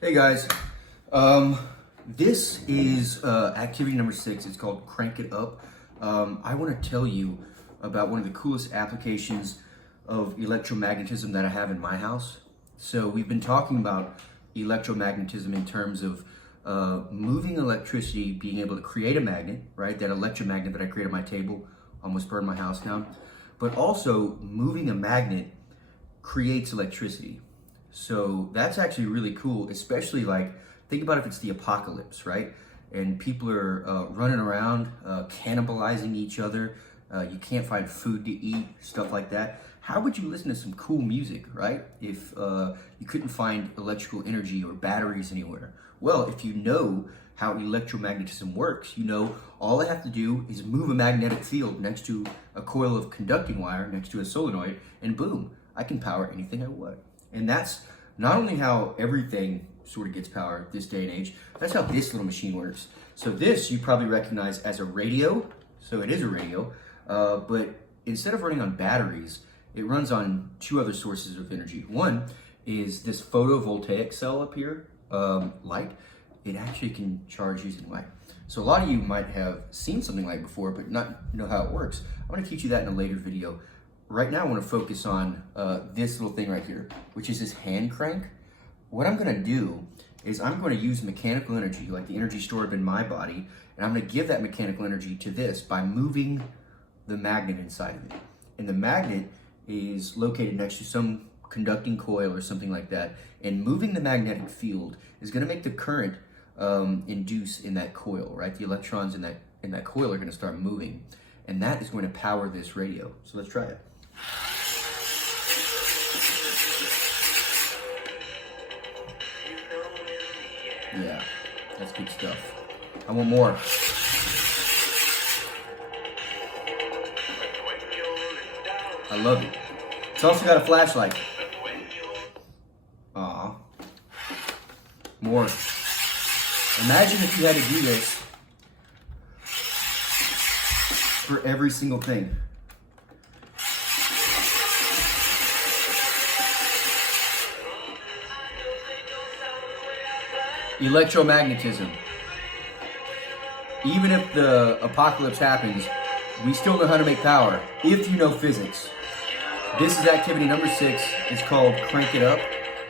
Hey guys, this is activity number 6. It's called Crank It Up. I want to tell you about one of the coolest applications of electromagnetism that I have in my house. So we've been talking about electromagnetism in terms of moving electricity, being able to create a magnet, right? That electromagnet that I created on my table almost burned my house down. But also moving a magnet creates electricity. So that's actually really cool, especially like, think about if it's the apocalypse, right? And people are running around, cannibalizing each other. You can't find food to eat, stuff like that. How would you listen to some cool music, right? If you couldn't find electrical energy or batteries anywhere. Well, if you know how electromagnetism works, you know all I have to do is move a magnetic field next to a coil of conducting wire next to a solenoid, and boom, I can power anything I want. And that's not only how everything sort of gets power this day and age, that's how this little machine works. So this you probably recognize as a radio. So it is a radio, but instead of running on batteries, it runs on two other sources of energy. One is this photovoltaic cell up here, light. It actually can charge using light. So a lot of you might have seen something like before, but not know how it works. I'm gonna teach you that in a later video. Right now I want to focus on this little thing right here, which is this hand crank. What I'm going to do is I'm going to use mechanical energy, like the energy stored in my body, and I'm going to give that mechanical energy to this by moving the magnet inside of it. And the magnet is located next to some conducting coil or something like that, and moving the magnetic field is going to make the current induce in that coil, right? The electrons in that coil are going to start moving, and that is going to power this radio. So let's try it. Yeah, that's good stuff. I want more. I love it. It's also got a flashlight. Aw. More. Imagine if you had to do this for every single thing. Electromagnetism. Even if the apocalypse happens, we still know how to make power if you know physics. This is activity number 6. It's called Crank It Up.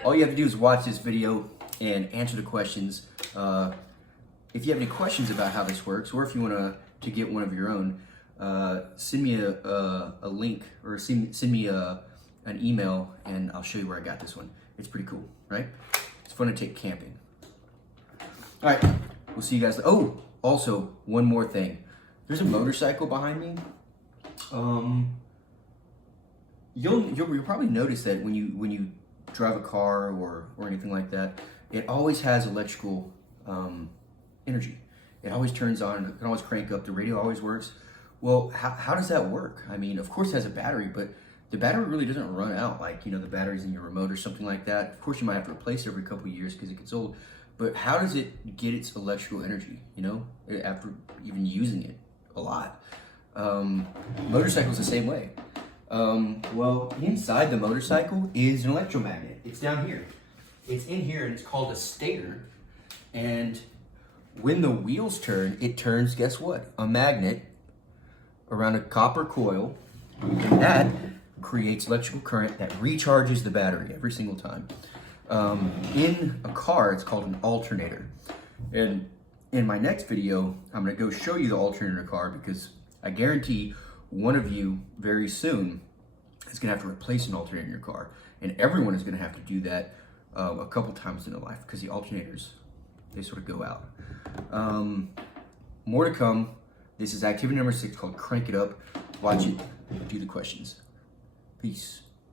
All you have to do is watch this video and answer the questions. If you have any questions about how this works, or if you want to get one of your own, send me a link, or send me an email, and I'll show you where I got this one. It's pretty cool, right? It's fun to take camping. All right, we'll see you guys. Oh, also, one more thing. There's a motorcycle behind me. You'll probably notice that when you drive a car or anything like that, it always has electrical energy. It always turns on. It can always crank up. The radio always works. Well, how does that work? I mean, of course it has a battery, but the battery really doesn't run out like, the batteries in your remote or something like that. Of course, you might have to replace it every couple of years because it gets old. But how does it get its electrical energy, after even using it a lot? Motorcycle's the same way. Well, inside the motorcycle is an electromagnet. It's down here. It's in here, and it's called a stator. And when the wheels turn, it turns, guess what? A magnet around a copper coil, and that creates electrical current that recharges the battery every single time. In a car, it's called an alternator. And in my next video, I'm going to go show you the alternator car, because I guarantee one of you very soon is going to have to replace an alternator in your car. And everyone is going to have to do that a couple times in their life, because the alternators, they sort of go out. More to come. This is activity number 6 called Crank It Up. Watch it. Do the questions. Peace.